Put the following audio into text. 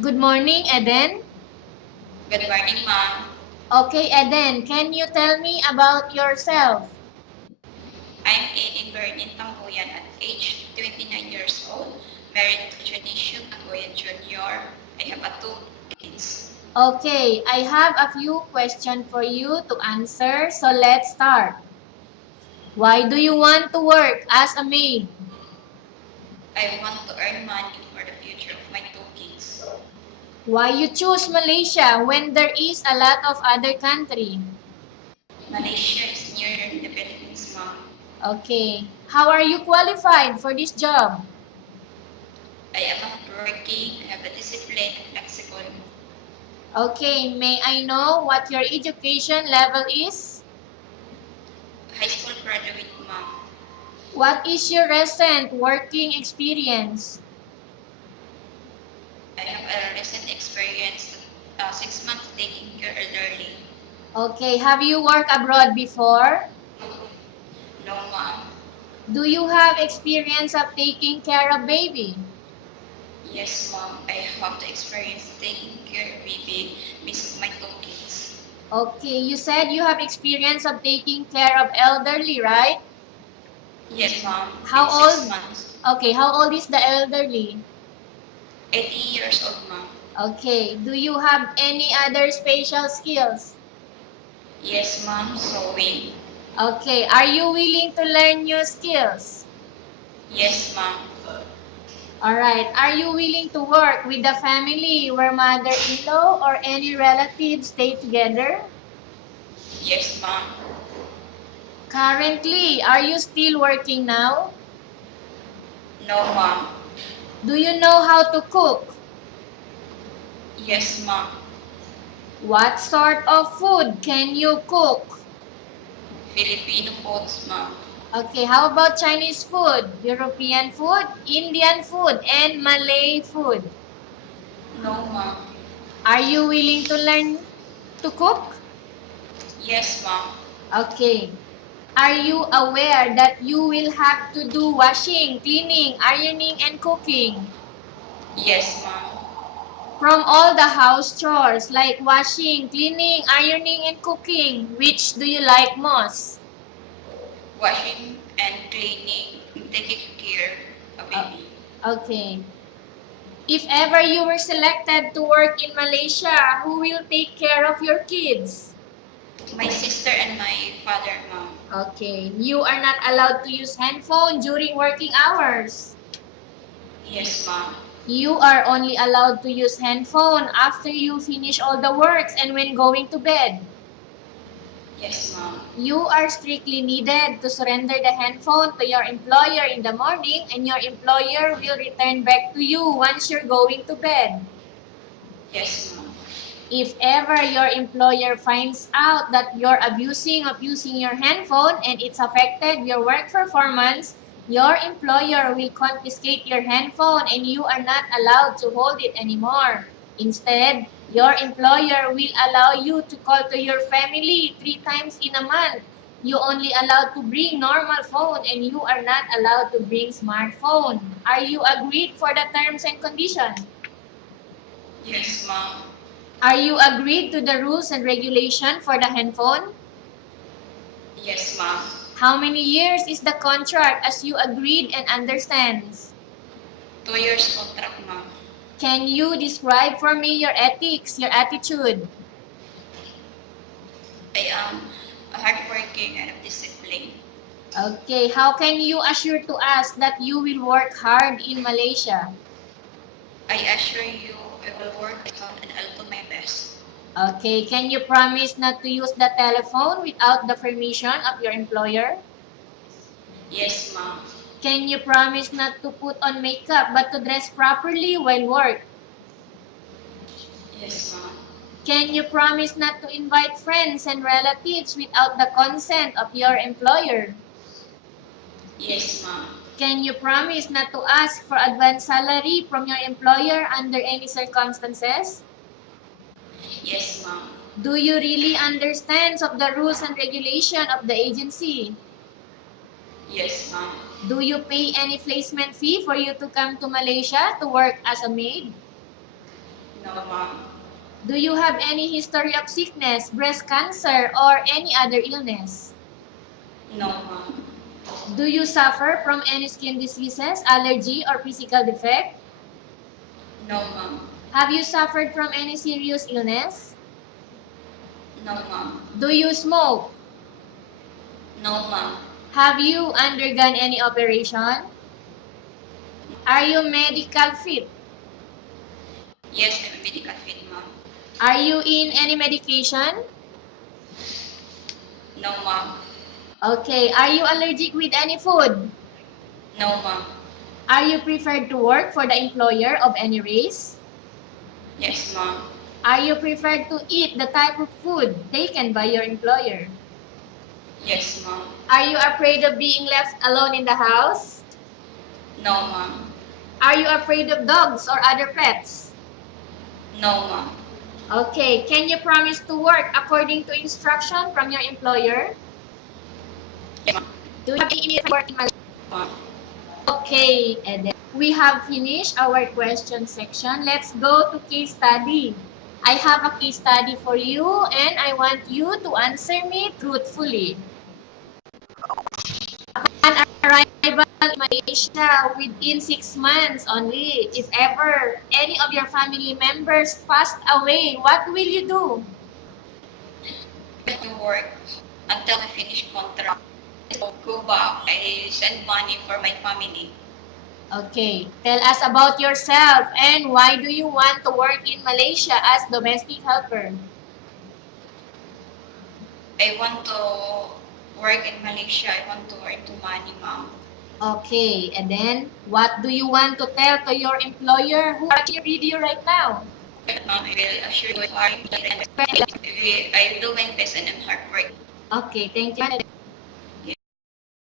Good morning, Eden. Good morning, ma'am. Okay, Eden, can you tell me about yourself? I'm Aiden born in Tanguyan at age 29 years old, married to Janicio Tanguyan Jr. I have two kids. Okay, I have a few questions for you to answer, so let's start. Why do you want to work as a maid? I want to earn money for the future of my two kids. Why you choose Malaysia when there is a lot of other country? Malaysia is nearer the Philippines, ma'am. Okay, how are you qualified for this job? I am hardworking, I have a discipline and flexible. Okay, may I know what your education level is? High school graduate, ma'am. What is your recent working experience? I have a recent experience 6 months taking care elderly. Okay, have you worked abroad before? No, ma'am. Do you have experience of taking care of baby? Yes, ma'am. I have the experience taking care of baby, miss my two kids. Okay, you said you have experience of taking care of elderly, right? Yes, ma'am. How In six old? months. Okay, how old is the elderly? 80 years old, ma'am. Okay, do you have any other special skills? Yes, ma'am. Sewing. Okay, are you willing to learn new skills? Yes, ma'am. Alright, are you willing to work with the family where mother-in-law or any relatives stay together? Yes, ma'am. Currently, are you still working now? No, ma'am. Do you know how to cook? Yes, ma'am. What sort of food can you cook? Filipino foods, ma'am. Okay, how about Chinese food, European food, Indian food, and Malay food? No, ma'am. Are you willing to learn to cook? Yes, ma'am. Okay. Are you aware that you will have to do washing, cleaning, ironing, and cooking? Yes, ma'am. From all the house chores like washing, cleaning, ironing, and cooking, which do you like most? Washing and cleaning, taking care of Uh, baby. okay. If ever you were selected to work in Malaysia, who will take care of your kids? My sister and my father, ma'am. Okay. You are not allowed to use handphone during working hours. Yes, ma'am. You are only allowed to use handphone after you finish all the works and when going to bed. Yes, ma'am. You are strictly needed to surrender the handphone to your employer in the morning and your employer will return back to you once you're going to bed. Yes, ma'am. If ever your employer finds out that you're abusing of using your handphone and it's affected your work performance, your employer will confiscate your handphone and you are not allowed to hold it anymore. Instead, your employer will allow you to call to your family 3 times in a month. You only allowed to bring normal phone and you are not allowed to bring smartphone. Are you agreed for the terms and conditions? Yes, ma'am. Are you agreed to the rules and regulation for the handphone? Yes, ma'am. How many years is the contract as you agreed and understands? 2 years contract, ma'am. Can you describe for me your ethics, your attitude? I am hardworking and disciplined. Okay, how can you assure to us that you will work hard in Malaysia? I assure you I will work hard and I'll do my best. Okay, can you promise not to use the telephone without the permission of your employer? Yes, ma'am. Can you promise not to put on makeup but to dress properly while work? Yes, ma'am. Can you promise not to invite friends and relatives without the consent of your employer? Yes, ma'am. Can you promise not to ask for advance salary from your employer under any circumstances? Yes, ma'am. Do you really understand of the rules and regulation of the agency? Yes, ma'am. Do you pay any placement fee for you to come to Malaysia to work as a maid? Do you have any history of sickness, breast cancer, or any other illness? No, ma'am. Do you suffer from any skin diseases, allergy, or physical defect? No, ma'am. Have you suffered from any serious illness? No, ma'am. Do you smoke? No, ma'am. Have you undergone any operation? Are you medical fit? Yes, I'm medical fit, ma'am. Are you in any medication? No, ma'am. Okay. Are you allergic with any food? No, ma'am. Are you preferred to work for the employer of any race? Yes, ma'am. Are you preferred to eat the type of food taken by your employer? Yes, ma'am. Are you afraid of being left alone in the house? No, ma'am. Are you afraid of dogs or other pets? No, ma'am. Okay. Can you promise to work according to instruction from your employer? Yes, ma'am. Do you have any immediate work in Malaysia? Ma'am. Okay, and then we have finished our question section. Let's go to case study. I have a case study for you and I want you to answer me truthfully. Upon arrival in Malaysia within 6 months only, if ever any of your family members passed away, what will you do? To work until I finish contract. So go back, I send money for my family. Okay, tell us about yourself and why do you want to work in Malaysia as domestic helper? I want to work in Malaysia. I want to earn to money, ma'am. Okay, and then what do you want to tell to your employer who watching your video right now? Ma'am, I will assure you hard and I will do my best and I'm hard work. Okay, thank you.